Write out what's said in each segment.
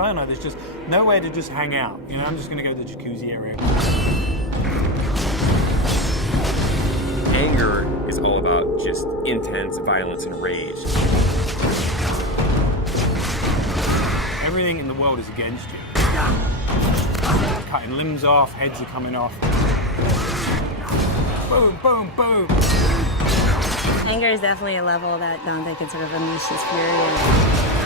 Inferno, there's just nowhere to just hang out. You know, I'm just going to go to the jacuzzi area. Anger is all about just intense violence and rage. Everything in the world is against you. Cutting limbs off, heads are coming off. Boom, boom, boom. Anger is definitely a level that Dante can sort of unleash his fury in.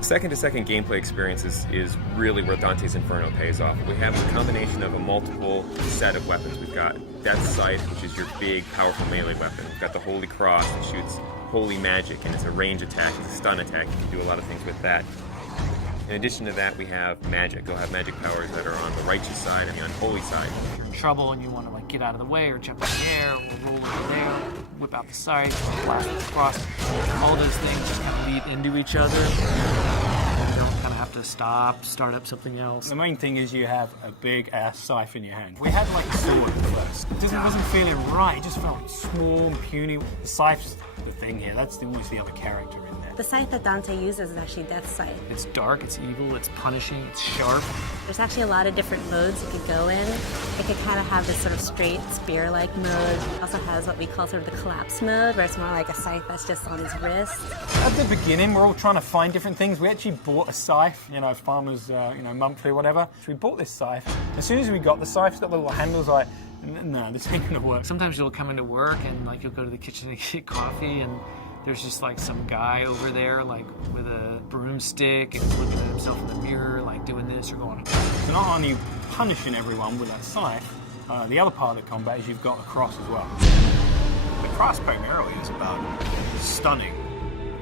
Second-to-second gameplay experience is really where Dante's Inferno pays off. We have a combination of a multiple set of weapons. We've got Death Scythe, which is your big, powerful melee weapon. We've got the Holy Cross that shoots holy magic, and it's a range attack, it's a stun attack. You can do a lot of things with that. In addition to that, we have magic. You'll have magic powers that are on the righteous side and the unholy side. If you're in trouble and you want to like get out of the way or jump in the air or roll over there, whip out the scythe, blast with the cross, all those things just kind of lead into each other. And you don't kind of have to start up something else. The main thing is you have a big ass scythe in your hand. We had like a sword first. It wasn't feeling right. It just felt small and puny. The scythe's the thing here. That's almost the other character in there. The scythe that Dante uses is actually Death Scythe. It's dark, it's evil, it's punishing, it's sharp. There's actually a lot of different modes you could go in. It could kind of have this sort of straight spear-like mode. It also has what we call sort of the collapse mode, where it's more like a scythe that's just on his wrist. At the beginning, we're all trying to find different things. We actually bought a scythe, you know, farmers, monthly or whatever. So we bought this scythe. As soon as we got the scythe, it's got the little handles like, no, this ain't gonna work. Sometimes you'll come into work and like you'll go to the kitchen to get coffee and there's just like some guy over there like with a broomstick and he's looking at himself in the mirror like doing this or going. So not only punishing everyone with that scythe, the other part of the combat is you've got a cross as well. The cross primarily is about stunning,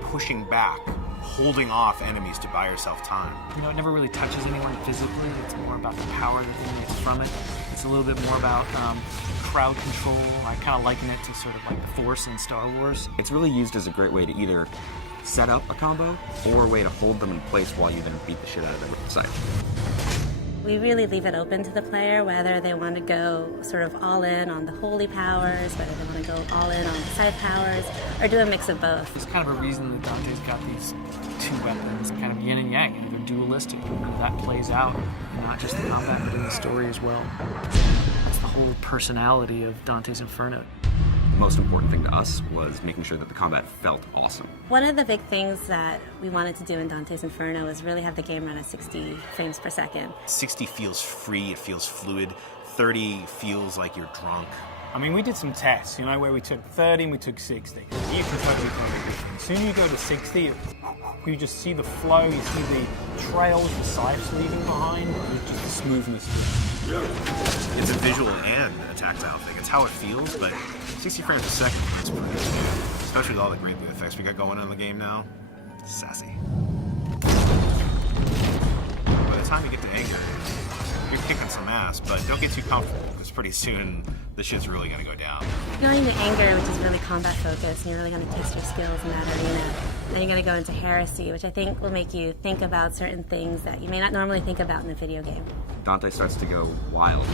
pushing back, holding off enemies to buy yourself time. You know, it never really touches anyone physically. It's more about the power that emanates from it. It's a little bit more about crowd control. I kind of liken it to sort of like the Force in Star Wars. It's really used as a great way to either set up a combo or a way to hold them in place while you then beat the shit out of them with the scythe. We really leave it open to the player whether they want to go sort of all in on the holy powers, whether they want to go all in on the scythe powers, or do a mix of both. There's kind of a reason that Dante's got these two weapons, kind of yin and yang. You know, they're dualistic, and that plays out in not just the combat, but in the story as well. That's the whole personality of Dante's Inferno. The most important thing to us was making sure that the combat felt awesome. One of the big things that we wanted to do in Dante's Inferno was really have the game run at 60 frames per second. 60 feels free, it feels fluid. 30 feels like you're drunk. I mean, we did some tests, you know, where we took 30 and we took 60. You can totally tell the difference. As soon as you go to 60, you just see the flow, you see the trails, the scythes leaving behind, and just the smoothness of it. It's a visual and a tactile thing. It's how it feels, but 60 frames a second is pretty good. Especially with all the great effects we got going on in the game now. Sassy. By the time you get to anger, you're kicking some ass, but don't get too comfortable, because pretty soon the shit's really gonna go down. Going to anger, which is really combat focused, and you're really going to test your skills in that arena. Then you're going to go into heresy, which I think will make you think about certain things that you may not normally think about in a video game. Dante starts to go wild.